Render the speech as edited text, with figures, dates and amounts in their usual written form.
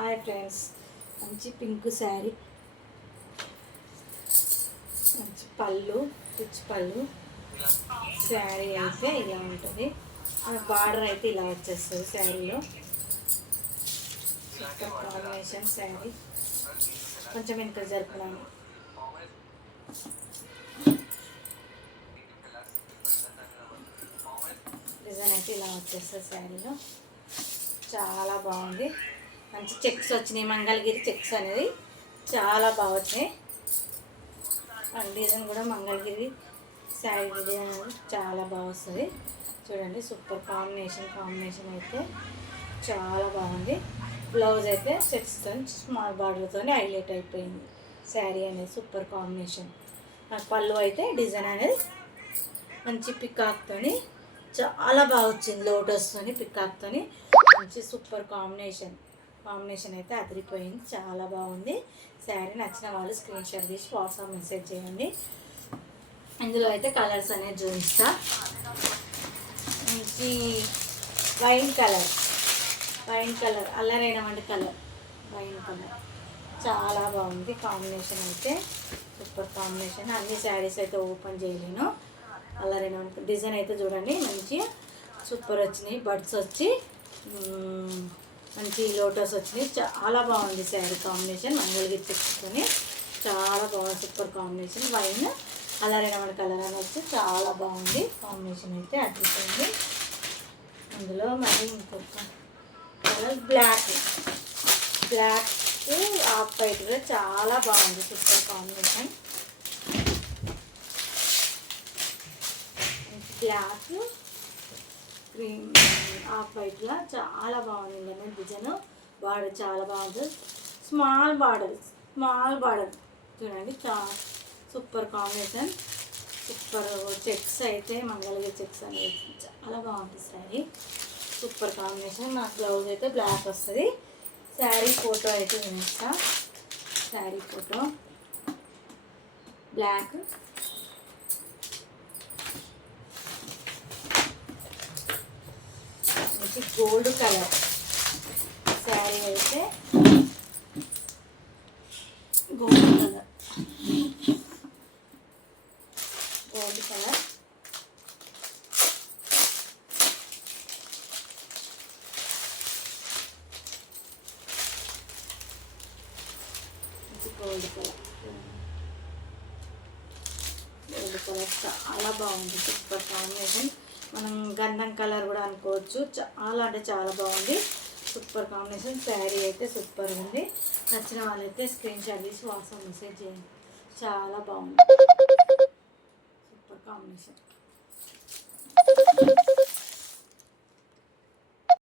Hi friends, మంచి pink sari, మంచి పళ్ళు, రిచ్ పళ్ళు. శారీ అయితే ఇలా ఉంటుంది. బార్డర్ అయితే ఇలా వచ్చేస్తుంది శారీలో. Super combination sari. కొంచెం వెనుక జరుపున్నాను. డిజైన్ అయితే ఇలా వచ్చేస్తుంది శారీలో. చాలా బాగుంది. మంచి చెక్స్ వచ్చినాయి, మంగళగిరి చెక్స్ అనేది చాలా బాగా వచ్చినాయి. డిజైన్ కూడా మంగళగిరి శారీ డిజైన్ అనేది చాలా బాగా వస్తుంది. చూడండి, సూపర్ కాంబినేషన్ అయితే చాలా బాగుంది. బ్లౌజ్ అయితే చెక్స్తో స్మాల్ బార్డర్తో హైలైట్ అయిపోయింది శారీ అనేది. Super combination. పళ్ళు అయితే డిజైన్ అనేది మంచి పికాక్తో చాలా బాగా వచ్చింది. లోటస్తో పికాక్తో మంచి సూపర్ కాంబినేషన్ అయితే అదిరిపోయింది. చాలా బాగుంది శారీ. నచ్చిన వాళ్ళు స్క్రీన్ షాట్ తీసి వాట్సాప్ మెసేజ్ చేయండి. ఇందులో అయితే కలర్స్ అనేది చూపిస్తా. మంచి వైన్ కలర్ అల్లరైనటువంటి కలర్, వైన్ కలర్ చాలా బాగుంది. కాంబినేషన్ అయితే సూపర్ కాంబినేషన్. అన్ని శారీస్ అయితే ఓపెన్ చేయలేను. అల్లరైనటువంటి డిజైన్ అయితే చూడండి, మంచి సూపర్ వచ్చినాయి. బడ్స్ వచ్చి మంచి లోటస్ వచ్చినాయి. చాలా బాగుంది శారీ కాంబినేషన్. మంగళగిరి చెక్కుని చాలా బాగుంది. Super combination. వైన్ అల్లరైనటువంటి కలర్ అని వచ్చి చాలా బాగుంది. కాంబినేషన్ అయితే అద్భుతంగా. అందులో మరి ఇంకొక కలర్ బ్లాక్ ఆఫ్ వైట్ కూడా చాలా బాగుంది. Super combination. Black cream off వైట్లా చాలా బాగుంది అన్నమాట. డిజైన్ బార్డర్ చాలా బాగుంది. స్మాల్ బార్డర్ చూడండి, సూపర్ కాంబినేషన్. సూపర్ చెక్స్ అయితే మంగళగిరి చెక్స్ అనేది చాలా బాగుంటుంది శారీ. Super combination. నాకు బ్లౌజ్ అయితే బ్లాక్ వస్తుంది. శారీ ఫోటో అయితే చూపిస్తా. శారీ ఫోటో బ్లాక్, మంచి గోల్డ్ కలర్ శారీ అయితే గోల్డ్ కలర్ చాలా బాగుంది. Super combination. మనం గంధం కలర్ కూడా అనుకోవచ్చు. చాలా అంటే చాలా బాగుంది. Super combination. శారీ అయితే సూపర్ ఉంది. నచ్చిన వాళ్ళైతే స్క్రీన్ షాట్ తీసి వాట్సాప్ మెసేజ్ చేయండి. చాలా బాగుంది. Super combination.